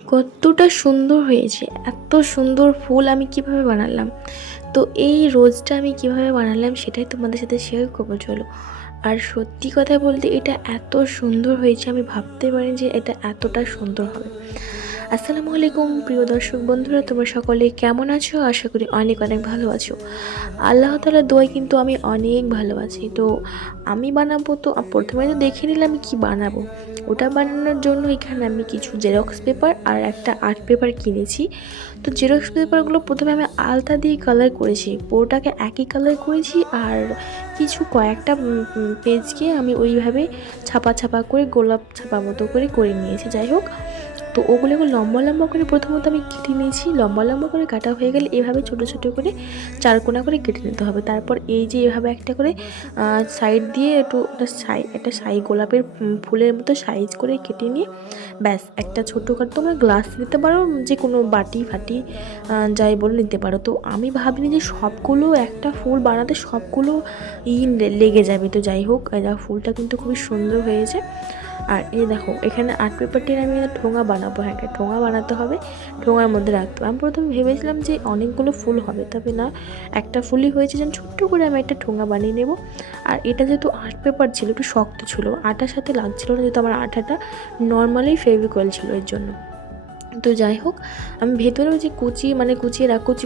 কতটা সুন্দর হয়েছে! এত সুন্দর ফুল আমি কিভাবে বানালাম? তো এই রোজটা আমি কিভাবে বানালাম সেটাই তোমাদের সাথে শেয়ার করবো চলো। আর সত্যি কথা বলতে এটা এত সুন্দর হয়েছে আমি ভাবতে পারিনি যে এটা এতটা সুন্দর হবে। আসসালামু আলাইকুম প্রিয় দর্শক বন্ধুরা, তোমরা সকলে কেমন আছো? আশা করি অনেক অনেক ভালো আছো। আল্লাহ তাআলার দোয়ায় কিন্তু আমি অনেক ভালো আছি। তো আমি বানাবো, তো প্রথমে তো দেখে নিলাম কী বানাবো। ওটা বানানোর জন্য এখানে আমি কিছু জেরক্স পেপার আর একটা আর্ট পেপার কিনেছি। তো জেরক্স পেপারগুলো প্রথমে আমি আলতা দিয়ে কালার করেছি, পুরোটাকে একই কালার করেছি। আর কিছু কয়েকটা পেজকে আমি ওইভাবে ছাপা ছাপা করে গোলাপ ছাপা মতো করে করে নিয়েছি। যাই হোক, তো ওগুলোকে লম্বা লম্বা করে প্রথমত আমি কেটে নিয়েছি। লম্বা লম্বা করে কাটা হয়ে গেলে এভাবে ছোটো ছোটো করে চারকোনা করে কেটে নিতে হবে। তারপর এই যে এভাবে একটা করে সাইড দিয়ে একটু একটা গোলাপের ফুলের মতো সাইজ করে কেটে নিয়ে ব্যাস একটা ছোটোখাটো তোমরা গ্লাস দিতে পারো, যে কোনো বাটি ফাটি যাই বলে নিতে পারো। তো আমি ভাবিনি যে সবগুলো একটা ফুল বানাতে সবগুলো লেগে যাবে। তো যাই হোক, ফুলটা কিন্তু খুবই সুন্দর হয়েছে। আর এই দেখো, এখানে আর্ট পেপারটির আমি ঠোঙা বানাবো। হ্যাঁ, একটা ঠোঙা বানাতে হবে, ঠোঙার মধ্যে রাখতে হবে। আমি প্রথমে ভেবেছিলাম যে অনেকগুলো ফুল হবে, তবে না, একটা ফুলই হয়েছে। যেন ছোট্ট করে আমি একটা ঠোঙা বানিয়ে নেব। আর এটা যেহেতু আর্ট পেপার ছিল, একটু শক্ত ছিল, আটার সাথে লাগছিল না, যেহেতু আমার আটাটা নর্মালি ফেভিকয়েল ছিল এর জন্য। তো যাই হোক, আমি ভেতরেও যে কুচি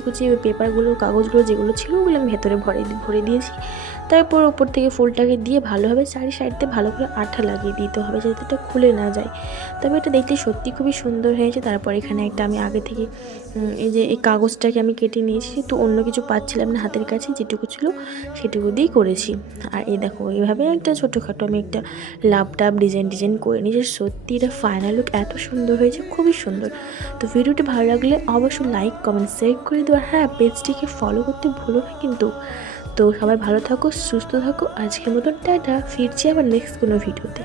কুচি পেপারগুলো, কাগজগুলো যেগুলো ছিল ওগুলো আমি ভেতরে ভরে দিয়েছি। তারপর ওপর থেকে ফুলটাকে দিয়ে ভালোভাবে সাইড দিয়ে ভালো করে আঠা লাগিয়ে দিতে হবে, যাতে এটা খুলে না যায়। তবে এটা দেখতে সত্যি খুবই সুন্দর হয়েছে। তারপর এখানে একটা আমি আগে থেকে এই যে এই কাগজটাকে আমি কেটে নিয়েছি, তো অন্য কিছু পাচ্ছিলাম না হাতের কাছে, যেটুকু ছিল সেটুকু দিয়েই করেছি। আর এই দেখো, এইভাবে একটা ছোটোখাটো আমি একটা লাভ টাভ ডিজাইন করে নিয়েছি। সত্যি এটা ফাইনাল লুক এত সুন্দর হয়েছে, খুবই সুন্দর। তো ভিডিওটি ভালো লাগলে অবশ্যই লাইক কমেন্ট শেয়ার করে দেবো। হ্যাঁ, পেজটিকে ফলো করতে ভুলো না কিন্তু। তো সবাই ভালো থাকো, সুস্থ থাকো। আজকের মতো টাটা, ফিরছি আবার নেক্সট কোনো ভিডিওতে।